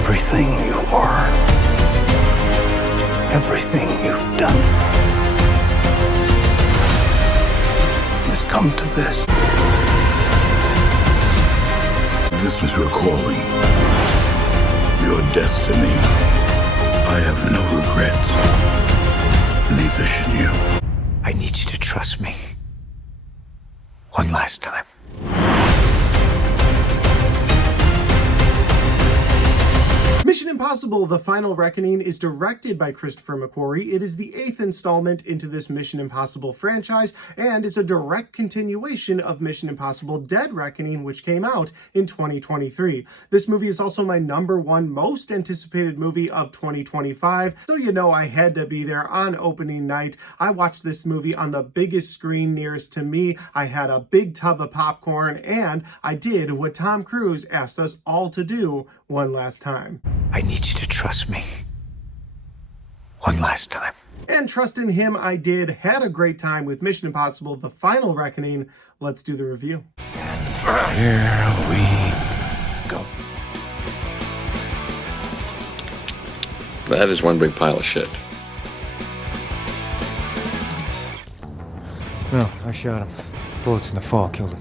Everything you are, everything you've done, has come to this. This was your calling, your destiny. I have no regrets. Neither should you. I need you to trust me. One last time. Mission Impossible: The Final Reckoning is directed by Christopher McQuarrie. It is the 8th installment into this Mission Impossible franchise and is a direct continuation of Mission Impossible: Dead Reckoning, which came out in 2023. This movie is also my #1 most anticipated movie of 2025, so you know I had to be there on opening night. I watched this movie on the biggest screen nearest to me. I had a big tub of popcorn, and I did what Tom Cruise asked us all to do one last time. I need you to trust me. One last time. And trust in him I did. Had a great time with Mission Impossible: The Final Reckoning. Let's do the review. Here we go. That is one big pile of shit. No, I shot him. Bullets in the fall killed him.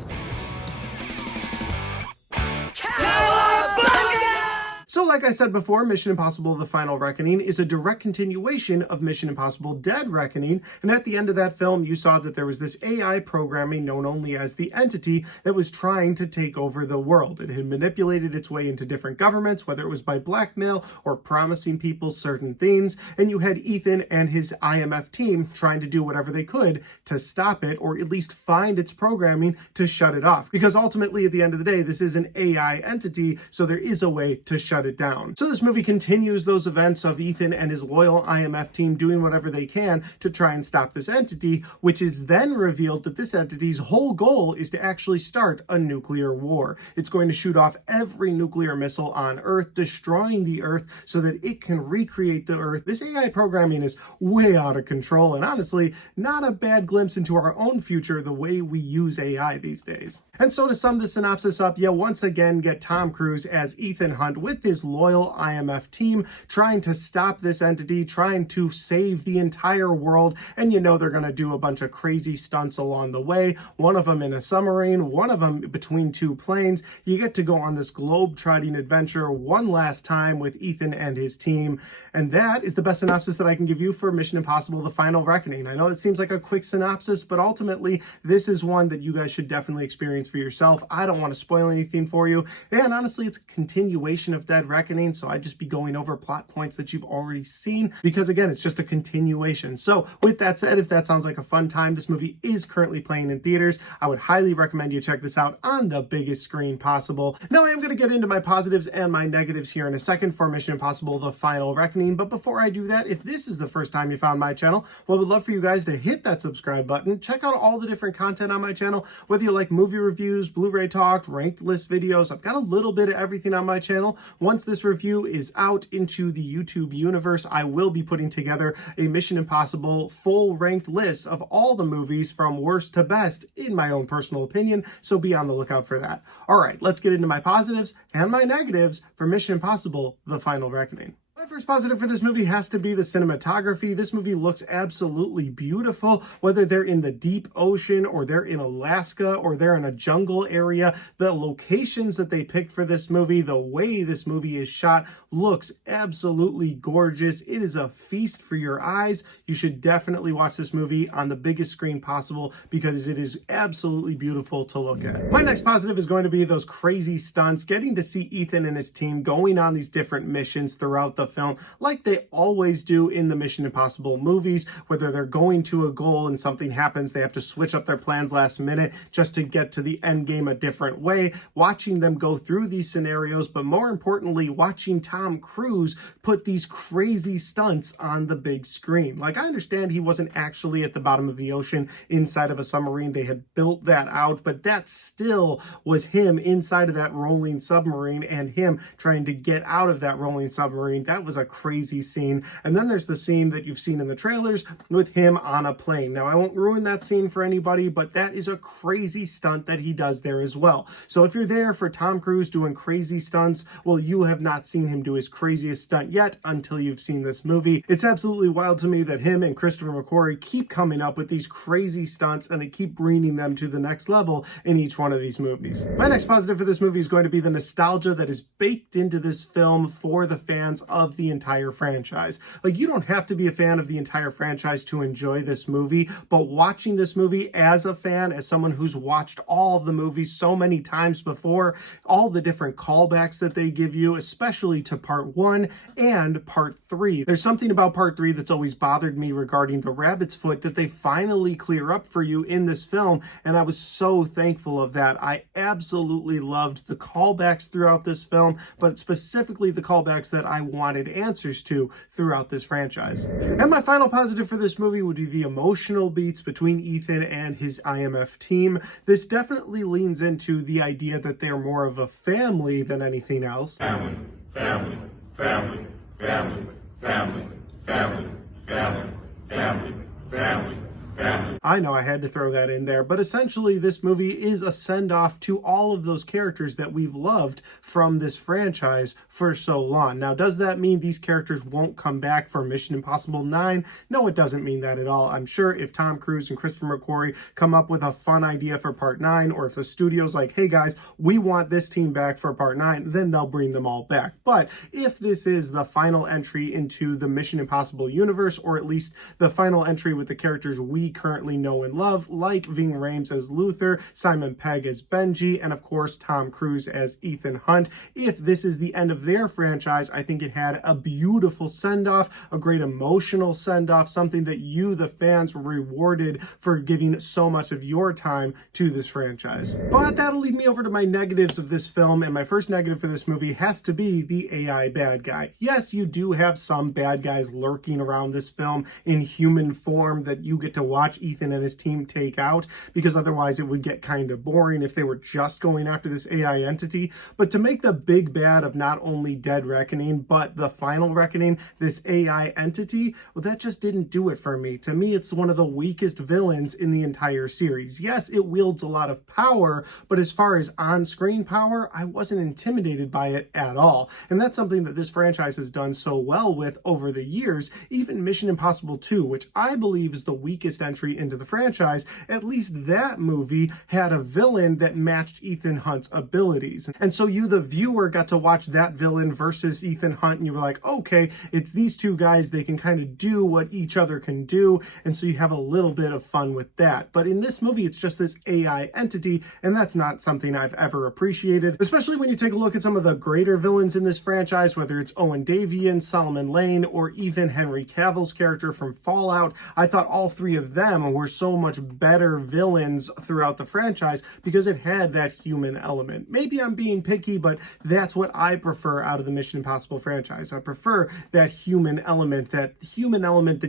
So like I said before, Mission Impossible: The Final Reckoning is a direct continuation of Mission Impossible: Dead Reckoning, and at the end of that film, you saw that there was this AI programming known only as the Entity that was trying to take over the world. It had manipulated its way into different governments, whether it was by blackmail or promising people certain things, and you had Ethan and his IMF team trying to do whatever they could to stop it, or at least find its programming to shut it off. Because ultimately, at the end of the day, this is an AI entity, so there is a way to shut it down. So this movie continues those events of Ethan and his loyal IMF team doing whatever they can to try and stop this entity, which is then revealed that this entity's whole goal is to actually start a nuclear war. It's going to shoot off every nuclear missile on Earth, destroying the Earth so that it can recreate the Earth. This AI programming is way out of control, and honestly, not a bad glimpse into our own future the way we use AI these days. And so to sum the synopsis up, you once again get Tom Cruise as Ethan Hunt with his loyal IMF team trying to stop this entity, trying to save the entire world, and you know they're going to do a bunch of crazy stunts along the way. One of them in a submarine, one of them between two planes. You get to go on this globe-trotting adventure one last time with Ethan and his team, and that is the best synopsis that I can give you for Mission Impossible: The Final Reckoning. I know it seems like a quick synopsis, but ultimately this is one that you guys should definitely experience for yourself. I don't want to spoil anything for you, and honestly it's a continuation of Dead Reckoning, so I'd just be going over plot points that you've already seen, because again, it's just a continuation. So with that said, if that sounds like a fun time, this movie is currently playing in theaters. I would highly recommend you check this out on the biggest screen possible. Now I am going to get into my positives and my negatives here in a second for Mission Impossible: The Final Reckoning, but before I do that, if this is the first time you found my channel, well, I would love for you guys to hit that subscribe button. Check out all the different content on my channel, whether you like movie reviews, Blu-ray talk, ranked list videos. I've got a little bit of everything on my channel. Once this review is out into the YouTube universe, I will be putting together a Mission Impossible full ranked list of all the movies from worst to best in my own personal opinion, so be on the lookout for that. All right, let's get into my positives and my negatives for Mission Impossible: The Final Reckoning. My first positive for this movie has to be the cinematography. This movie looks absolutely beautiful, whether they're in the deep ocean or they're in Alaska or they're in a jungle area. The locations that they picked for this movie, the way this movie is shot, looks absolutely gorgeous. It is a feast for your eyes. You should definitely watch this movie on the biggest screen possible because it is absolutely beautiful to look at. My next positive is going to be those crazy stunts, getting to see Ethan and his team going on these different missions throughout the film, like they always do in the Mission Impossible movies, whether they're going to a goal and something happens, they have to switch up their plans last minute just to get to the end game a different way. Watching them go through these scenarios, but more importantly, watching Tom Cruise put these crazy stunts on the big screen. Like, I understand he wasn't actually at the bottom of the ocean inside of a submarine. They had built that out, but that still was him inside of that rolling submarine and him trying to get out of that rolling submarine. That was a crazy scene. And then there's the scene that you've seen in the trailers with him on a plane. Now, I won't ruin that scene for anybody, but that is a crazy stunt that he does there as well. So if you're there for Tom Cruise doing crazy stunts, well, you have not seen him do his craziest stunt yet until you've seen this movie. It's absolutely wild to me that him and Christopher McQuarrie keep coming up with these crazy stunts and they keep bringing them to the next level in each one of these movies. My next positive for this movie is going to be the nostalgia that is baked into this film for the fans of the entire franchise. Like, you don't have to be a fan of the entire franchise to enjoy this movie, but watching this movie as a fan, as someone who's watched all of the movies so many times before, all the different callbacks that they give you, especially to part 1 and part 3. There's something about part 3 that's always bothered me regarding the rabbit's foot that they finally clear up for you in this film, and I was so thankful of that. I absolutely loved the callbacks throughout this film, but specifically the callbacks that I wanted answers to throughout this franchise. And my final positive for this movie would be the emotional beats between Ethan and his IMF team. This definitely leans into the idea that they're more of a family than anything else. Family, family, family, family, family, family, family, family, family. I know I had to throw that in there, but essentially this movie is a send-off to all of those characters that we've loved from this franchise for so long. Now, does that mean these characters won't come back for Mission Impossible 9? No, it doesn't mean that at all. I'm sure if Tom Cruise and Christopher McQuarrie come up with a fun idea for part 9, or if the studio's like, hey guys, we want this team back for part 9, then they'll bring them all back. But if this is the final entry into the Mission Impossible universe, or at least the final entry with the characters we currently know and love, like Ving Rhames as Luther, Simon Pegg as Benji, and of course Tom Cruise as Ethan Hunt, if this is the end of their franchise, I think it had a beautiful send-off, a great emotional send-off, something that you, the fans, were rewarded for giving so much of your time to this franchise. But that'll lead me over to my negatives of this film, and my first negative for this movie has to be the AI bad guy. Yes, you do have some bad guys lurking around this film in human form that you get to watch Ethan and his team take out, because otherwise it would get kind of boring if they were just going after this AI entity. But to make the big bad of not only Dead Reckoning, but the final Reckoning, this AI entity, well, that just didn't do it for me. To me, it's one of the weakest villains in the entire series. Yes, it wields a lot of power, but as far as on-screen power, I wasn't intimidated by it at all. And that's something that this franchise has done so well with over the years. Even Mission Impossible 2, which I believe is the weakest entry into the franchise, at least that movie had a villain that matched Ethan Hunt's abilities. And so you, the viewer, got to watch that villain versus Ethan Hunt, and you were like, okay, it's these two guys, they can kind of do what each other can do, and so you have a little bit of fun with that. But in this movie, it's just this AI entity, and that's not something I've ever appreciated, especially when you take a look at some of the greater villains in this franchise, whether it's Owen Davian, Solomon Lane, or even Henry Cavill's character from Fallout. I thought all three of them were so much better villains throughout the franchise because it had that human element. Maybe I'm being picky, but that's what I prefer out of the Mission Impossible franchise. I prefer that human element that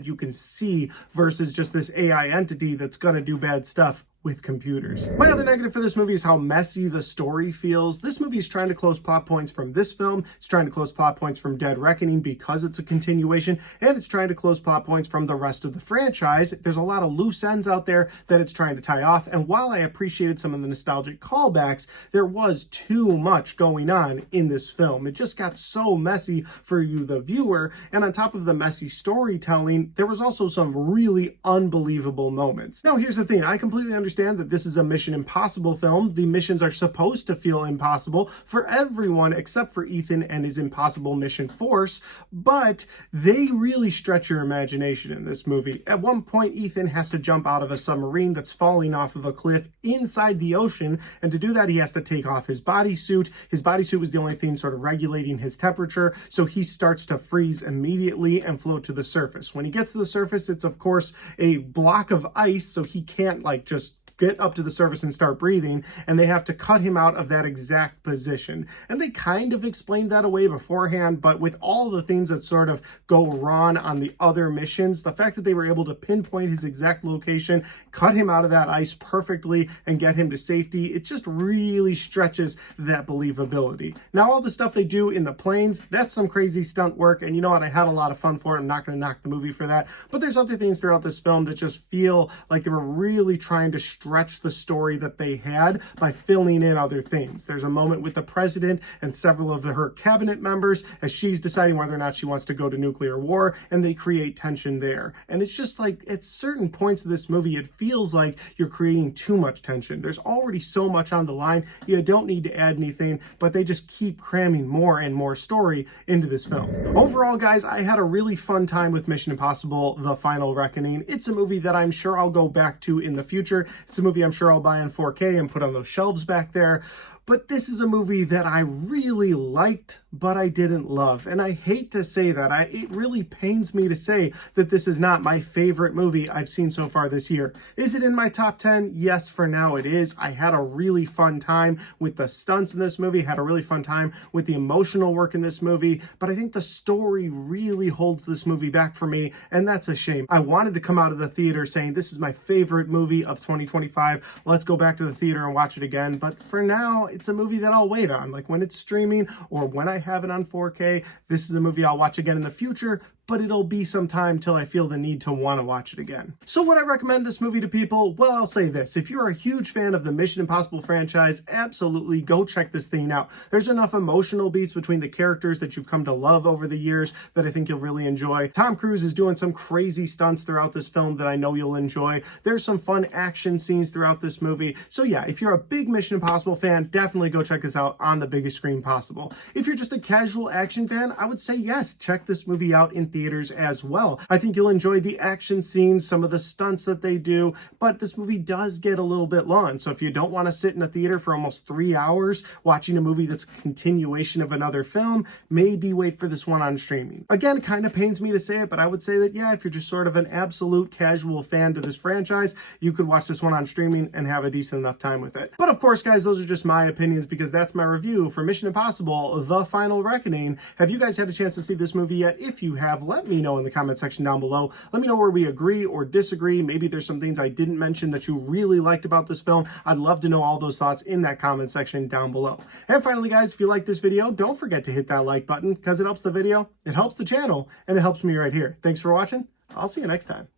you can see versus just this AI entity that's gonna do bad stuff with computers. My other negative for this movie is how messy the story feels. This movie is trying to close plot points from this film, it's trying to close plot points from Dead Reckoning because it's a continuation, and it's trying to close plot points from the rest of the franchise. There's a lot of loose ends out there that it's trying to tie off, and while I appreciated some of the nostalgic callbacks, there was too much going on in this film. It just got so messy for you, the viewer, and on top of the messy storytelling, there was also some really unbelievable moments. Now, here's the thing. I completely understand that this is a Mission Impossible film. The missions are supposed to feel impossible for everyone except for Ethan and his impossible mission force, but they really stretch your imagination in this movie. At one point, Ethan has to jump out of a submarine that's falling off of a cliff inside the ocean, and to do that, he has to take off his bodysuit. His bodysuit was the only thing sort of regulating his temperature, so he starts to freeze immediately and float to the surface. When he gets to the surface, it's of course a block of ice, so he can't like just get up to the surface and start breathing, and they have to cut him out of that exact position. And they kind of explained that away beforehand, but with all the things that sort of go wrong on the other missions, the fact that they were able to pinpoint his exact location, cut him out of that ice perfectly, and get him to safety, it just really stretches that believability. Now, all the stuff they do in the planes, that's some crazy stunt work, and you know what, I had a lot of fun for it. I'm not going to knock the movie for that, but there's other things throughout this film that just feel like they were really trying to stretch the story that they had by filling in other things. There's a moment with the president and several of her cabinet members as she's deciding whether or not she wants to go to nuclear war, and they create tension there. And it's just like, at certain points of this movie, it feels like you're creating too much tension. There's already so much on the line. You don't need to add anything, but they just keep cramming more and more story into this film. Overall, guys, I had a really fun time with Mission Impossible: The Final Reckoning. It's a movie that I'm sure I'll go back to in the future. It's a movie I'm sure I'll buy in 4K and put on those shelves back there. But this is a movie that I really liked, but I didn't love. And I hate to say that. It really pains me to say that this is not my favorite movie I've seen so far this year. Is it in my top 10? Yes, for now it is. I had a really fun time with the stunts in this movie, had a really fun time with the emotional work in this movie, but I think the story really holds this movie back for me, and that's a shame. I wanted to come out of the theater saying, this is my favorite movie of 2025. Let's go back to the theater and watch it again. But for now, it's a movie that I'll wait on. Like when it's streaming or when I have it on 4K, this is a movie I'll watch again in the future, but it'll be some time till I feel the need to want to watch it again. So would I recommend this movie to people? Well, I'll say this. If you're a huge fan of the Mission Impossible franchise, absolutely go check this thing out. There's enough emotional beats between the characters that you've come to love over the years that I think you'll really enjoy. Tom Cruise is doing some crazy stunts throughout this film that I know you'll enjoy. There's some fun action scenes throughout this movie. So yeah, if you're a big Mission Impossible fan, definitely go check this out on the biggest screen possible. If you're just a casual action fan, I would say yes, check this movie out in theaters as well. I think you'll enjoy the action scenes, some of the stunts that they do, but this movie does get a little bit long. So if you don't want to sit in a theater for almost 3 hours watching a movie that's a continuation of another film, maybe wait for this one on streaming. Again, it kind of pains me to say it, but I would say that yeah, if you're just sort of an absolute casual fan to this franchise, you could watch this one on streaming and have a decent enough time with it. But of course, guys, those are just my opinions because that's my review for Mission Impossible: The Final Reckoning. Have you guys had a chance to see this movie yet? If you have, let me know in the comment section down below. Let me know where we agree or disagree. Maybe there's some things I didn't mention that you really liked about this film. I'd love to know all those thoughts in that comment section down below. And finally, guys, if you like this video, don't forget to hit that like button because it helps the video, it helps the channel, and it helps me right here. Thanks for watching. I'll see you next time.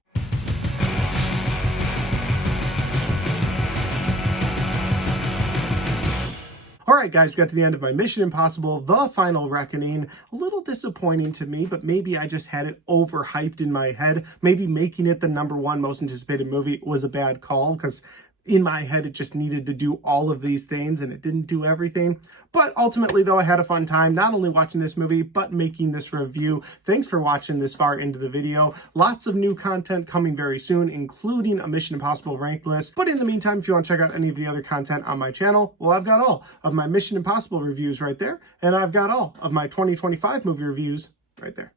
Alright guys, we got to the end of my Mission Impossible: The Final Reckoning. A little disappointing to me, but maybe I just had it overhyped in my head. Maybe making it the #1 most anticipated movie was a bad call because in my head it just needed to do all of these things and it didn't do everything. But ultimately though, I had a fun time not only watching this movie but making this review. Thanks for watching this far into the video. Lots of new content coming very soon, including a Mission Impossible ranked list. But in the meantime, if you want to check out any of the other content on my channel, well, I've got all of my Mission Impossible reviews right there, and I've got all of my 2025 movie reviews right there.